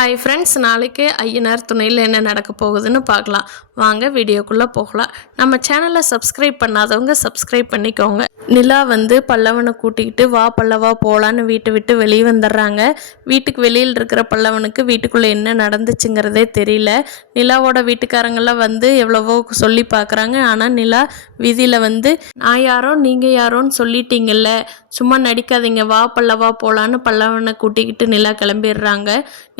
Hi friends, நாளைக்கு ஐயனார் துணையில் என்ன நடக்க போகுதுன்னு பார்க்கலாம். வாங்க வீடியோக்குள்ளே போகலாம். நம்ம சேனலை சப்ஸ்கிரைப் பண்ணாதவங்க சப்ஸ்கிரைப் பண்ணிக்கோங்க. நிலா பல்லவனை கூட்டிக்கிட்டு வா பல்லவா போகலான்னு வீட்டை விட்டு வெளியே வந்துடுறாங்க. வீட்டுக்கு வெளியில் இருக்கிற பல்லவனுக்கு வீட்டுக்குள்ளே என்ன நடந்துச்சுங்கிறதே தெரியல. நிலாவோட வீட்டுக்காரங்கெல்லாம் எவ்வளவோ சொல்லி பார்க்குறாங்க. ஆனால் நிலா வீதியில் நான் யாரோ நீங்கள் யாரோன்னு சொல்லிட்டீங்கல்ல, சும்மா நடிக்காதீங்க, வா பல்லவா போகலான்னு பல்லவனை கூட்டிக்கிட்டு நிலா கிளம்பிடுறாங்க.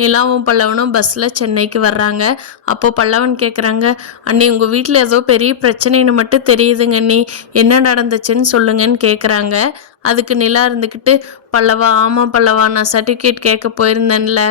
நிலாவும் பல்லவனும் பஸ்ஸில் சென்னைக்கு வர்றாங்க. அப்போது பல்லவன் கேட்குறாங்க, அண்ணி உங்கள் வீட்டில் ஏதோ பெரிய பிரச்சனைன்னு மட்டும் தெரியுதுங்க அண்ணி, என்ன நடந்துச்சுன்னு சொல்லுங்கன்னு கேட்குறாங்க. அதுக்கு நிலா இருந்துக்கிட்டு, பல்லவா ஆமாம் பல்லவா, நான் சர்டிஃபிகேட் கேட்க போயிருந்தேன்ல,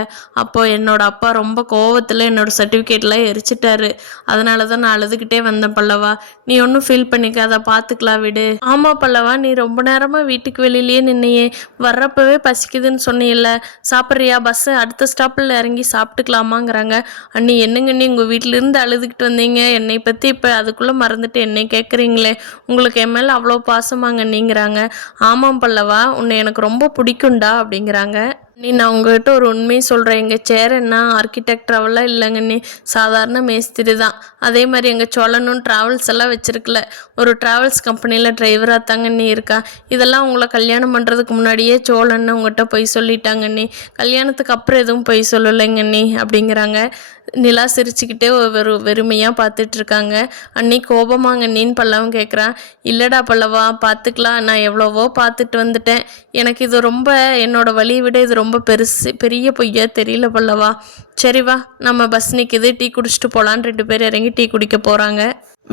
அப்போது என்னோடய அப்பா ரொம்ப கோவத்தில் என்னோடய சர்டிஃபிகேட்லாம் எரிச்சிட்டாரு, அதனால தான் நான் அழுதுகிட்டே வந்தேன் பல்லவா, நீ ஒன்றும் ஃபீல் பண்ணிக்காத, பார்த்துக்கலாம் விடு. ஆமாம் பல்லவா, நீ ரொம்ப நேரமாக வீட்டுக்கு வெளியிலேயே நின்னையே, வர்றப்பவே பசிக்குதுன்னு சொன்னியில்ல, சாப்பிட்றியா, பஸ்ஸு அடுத்த ஸ்டாப்பில் இறங்கி சாப்பிட்டுக்கலாமாங்கிறாங்க. அண்ணி என்னங்க அண்ணி, உங்கள் வீட்டிலேருந்து அழுதுகிட்டு வந்தீங்க, என்னை பற்றி இப்போ அதுக்குள்ளே மறந்துட்டு என்னை கேட்குறீங்களே, உங்களுக்கு என் மேலே அவ்வளோ பாசமாங்க அண்ணிங்கிறாங்க. ஆமாம் பல்லவா, உன்னை எனக்கு ரொம்ப பிடிக்கும்டா அப்படிங்கிறாங்க. நான் உங்ககிட்ட ஒரு உண்மையை சொல்கிறேன், எங்கள் சேர் என்ன ஆர்கிடெக்ட் அவெல்லாம் இல்லைங்க நீ, சாதாரண மேஸ்திரி தான். அதே மாதிரி எங்கள் சோழனும் ட்ராவல்ஸ் எல்லாம் வச்சுருக்கல, ஒரு ட்ராவல்ஸ் கம்பெனியில் டிரைவராக தாங்க நீ இருக்கா. இதெல்லாம் உங்களை கல்யாணம் பண்ணுறதுக்கு முன்னாடியே சோழன்னு உங்கள்கிட்ட பொய் சொல்லிட்டாங்க நீ, கல்யாணத்துக்கு அப்புறம் எதுவும் பொய் சொல்லலைங்க நீ அப்படிங்கிறாங்க. நிலா சிரிச்சுக்கிட்டே வெறுமையாக பார்த்துட்ருக்காங்க. அன்னி கோபமாங்க அண்ணின்னு பல்லவன் கேட்குறான். இல்லைடா பல்லவா, பார்த்துக்கலாம், நான் எவ்வளவோ பார்த்துட்டு வந்துட்டேன், எனக்கு இது ரொம்ப என்னோடய வழியை விட இது ரொம்ப பெரிய பொய்யா தெரியல பல்லவா. சரி வா, நம்ம பஸ் நிற்கிது, டீ குடிச்சிட்டு போகலான்னு 2 பேர் இறங்கி டீ குடிக்க போகிறாங்க.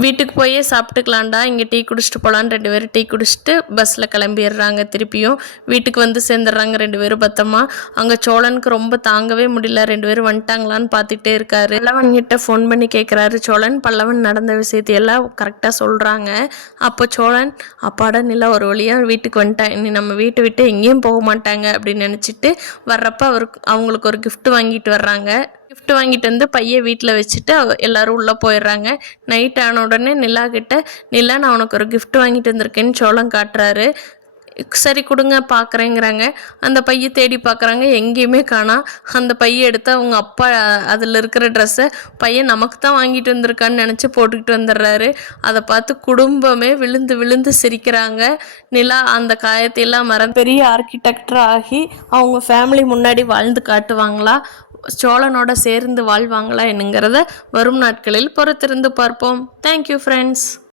வீட்டுக்கு போயே சாப்பிட்டுக்கலான்டா, இங்கே டீ குடிச்சிட்டு போகலான்னு 2 பேரும் டீ குடிச்சிட்டு பஸ்ஸில் கிளம்பிடுறாங்க. திருப்பியும் வீட்டுக்கு சேர்ந்துடுறாங்க 2 பேரும் பத்திரமா. அங்கே சோழனுக்கு ரொம்ப தாங்கவே முடியல, 2 பேரும் வந்துட்டாங்களான்னு பார்த்துட்டே இருக்காரு. பல்லவன்கிட்ட ஃபோன் பண்ணி கேட்குறாரு சோழன். பல்லவன் நடந்த விஷயத்தையெல்லாம் கரெக்டாக சொல்கிறாங்க. அப்போ சோழன், அப்பாடா நிலா ஒரு வழியாக வீட்டுக்கு வந்துட்டேன், இனி நம்ம வீட்டை விட்டு எங்கேயும் போக மாட்டாங்க அப்படின்னு நினச்சிட்டு வர்றப்ப அவங்களுக்கு ஒரு கிஃப்ட் வாங்கிட்டு வர்றாங்க. கிஃப்ட் வாங்கிட்டு பையை வீட்டில் வச்சுட்டு எல்லோரும் உள்ளே போயிடுறாங்க. நைட் ஆன உடனே நிலா கிட்ட, நிலா நான் உனக்கு ஒரு கிஃப்ட் வாங்கிட்டு வந்திருக்கேன்னு சோளம் காட்டுறாரு. சரி கொடுங்க பார்க்குறேங்கிறாங்க. அந்த பையை தேடி பார்க்குறாங்க, எங்கேயுமே காணோம். அந்த பையை எடுத்து அவங்க அப்பா அதில் இருக்கிற ட்ரெஸ்ஸை பையன் நமக்கு தான் வாங்கிட்டு வந்திருக்கான்னு நினச்சி போட்டுக்கிட்டு வந்துடுறாரு. அதை பார்த்து குடும்பமே விழுந்து விழுந்து சிரிக்கிறாங்க. நிலா அந்த காயத்தையெல்லாம் பெரிய ஆர்கிடெக்டர் ஆகி அவங்க ஃபேமிலி முன்னாடி வாழ்ந்து காட்டுவாங்களா, சோழனோட சேர்ந்து வாழ்வாங்களா என்னங்கிறத வரும் நாட்களில் பொறுத்திருந்து பார்ப்போம். Thank you friends.